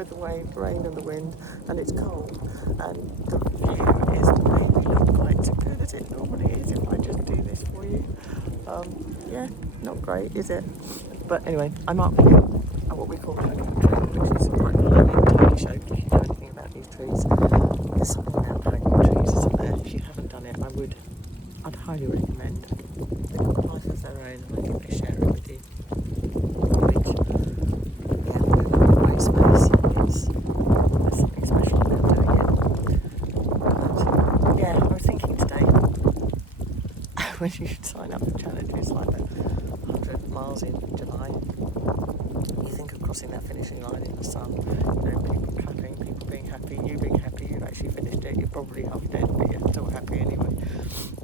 with the rain and the wind, and it's cold, and the view is maybe not quite so good as it normally is if I just do this for you. Yeah, not great, is it? But anyway, I'm up at what we call the honeymoon tree, which is quite a tiny show if you know anything about these trees. There's something about honeymoon trees, isn't there? If you haven't done it, I'd highly recommend. They've got a life of their own, and I think they share it with you. Which, yeah, we're in a great space. There's something special about doing it. And, yeah, I was thinking today, when you should sign up for challenges like the 100 miles in July, you think of crossing that finishing line in the sun, people clapping, people being happy, you being happy, you've actually finished it, you're probably half dead, but you're still happy anyway.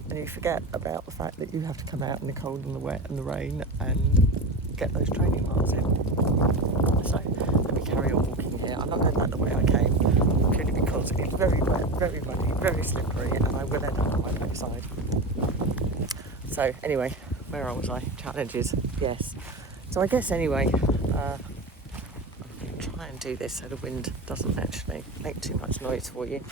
And you forget about the fact that you have to come out in the cold and the wet and the rain and get those training miles in. So let me carry on walking here. I'm not going back the way I came, purely because it's very wet, very muddy, very slippery, and I will end up on my backside. So anyway, where was I? Challenges, yes. So I guess anyway, I'm going to try and do this so the wind doesn't actually make too much noise for you.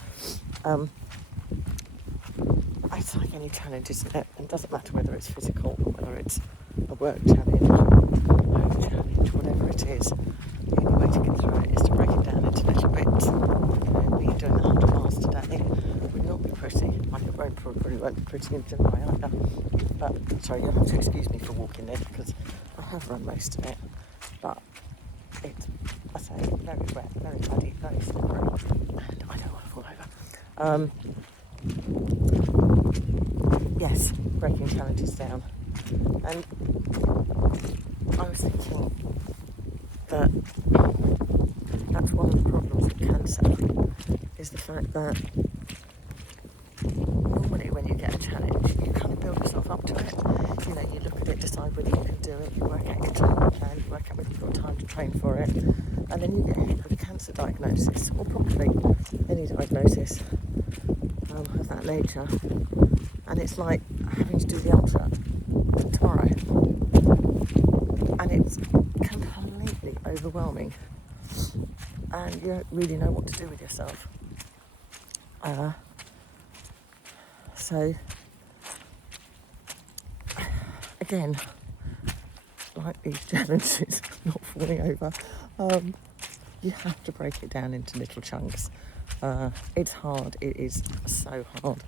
It's like any challenge, isn't it? It doesn't matter whether it's physical or whether it's a work challenge, home challenge, whatever it is. The only way to get through it is to break it down into little bits. Me doing 100 miles today would not be pretty. It probably won't be pretty in July either. But, sorry, you'll have to excuse me for walking this because I have run most of it. But it's, I say, very wet, very muddy, very slippery, and I don't want to fall over. Yes, breaking challenges down. And I was thinking that that's one of the problems with cancer, is the fact that normally when you get a challenge, you kind of build yourself up to it. You look at it, decide whether you can do it, you work out your training plan, you work out whether you've got time to train for it, and then you get hit with a cancer diagnosis, or probably any diagnosis of that nature. And it's like having to do the ultra tomorrow, and it's completely overwhelming, and you don't really know what to do with yourself. So again, like these challenges, not falling over, you have to break it down into little chunks. It's hard, it is so hard.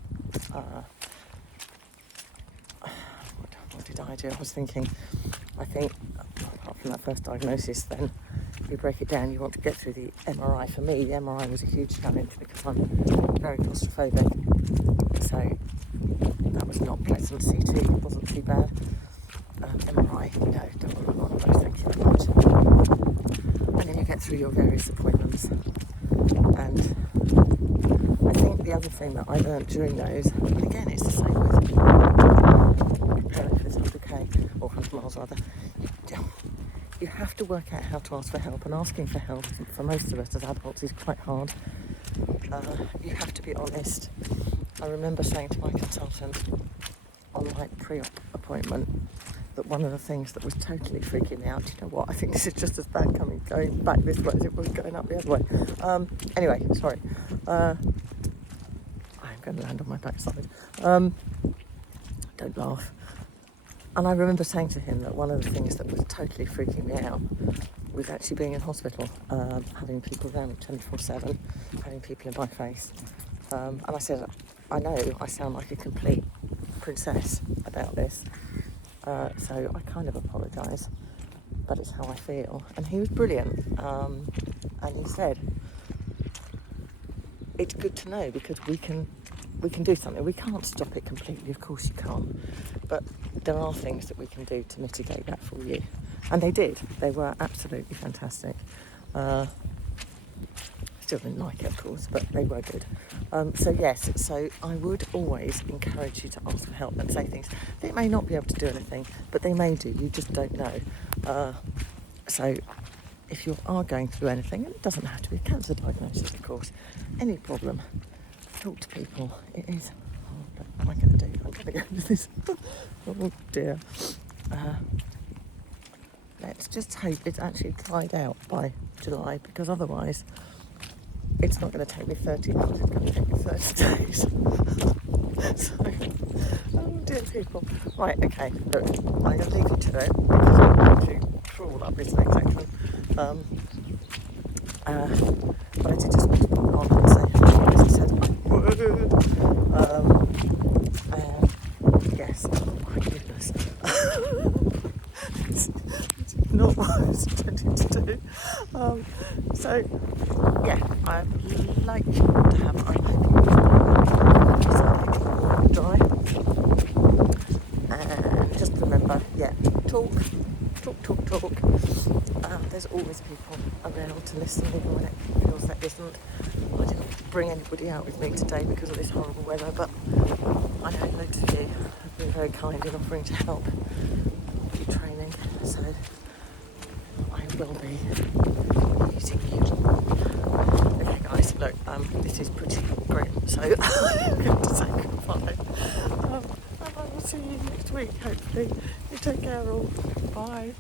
What did I do? I was thinking, apart from that first diagnosis, then you break it down, you want to get through the MRI. For me, the MRI was a huge challenge because I'm very claustrophobic, so that was not pleasant. CT wasn't too bad. MRI, no, don't want one of those, thank you very much. And then you get through your various appointments, and I think the other thing that I learned during those, and again it's the same with preparing for 100k, or 100 miles rather, you have to work out how to ask for help, and asking for help for most of us as adults is quite hard. You have to be honest. I remember saying to my consultant on my pre-op appointment that one of the things that was totally freaking me out, you know what, I think this is just as bad going back this way as it was going up the other way. Anyway, sorry. I'm going to land on my backside. Don't laugh. And I remember saying to him that one of the things that was totally freaking me out was actually being in hospital, having people around me 24/7, having people in my face. And I said, I know I sound like a complete princess about this, so I kind of apologise, but it's how I feel. And he was brilliant, and he said, it's good to know because we can do something. We can't stop it completely, of course you can't, but there are things that we can do to mitigate that for you. And they did. They were absolutely fantastic. Still didn't like it, of course, but they were good. So yes, so I would always encourage you to ask for help and say things. They may not be able to do anything, but they may do. You just don't know. So if you are going through anything, and it doesn't have to be a cancer diagnosis, of course, any problem, talk to people. It is, what am I going to do? I'm going to go into this. Oh dear. let's just hope it's actually dried out by July, because otherwise it's not going to take me 30 hours, it's going to take me 30 days. So, oh dear people. Right, okay, look, I'm going to leave you to it because I'm going to crawl up this next section. But I did just want to put on and say hello, as I said I would. And yes, oh my goodness. It's not what I was intending to do. So, yeah, I'd like to have, I'm hoping something dry. And just remember, yeah, talk. There's always people around to listen, even when it feels there isn't. I didn't bring anybody out with me today because of this horrible weather, but I know loads of you have been very kind in offering to help with your training, so I will be using you. Okay guys, look, this is pretty grim, so I'm going to say goodbye. And I will see you next week, hopefully. You take care all. Bye.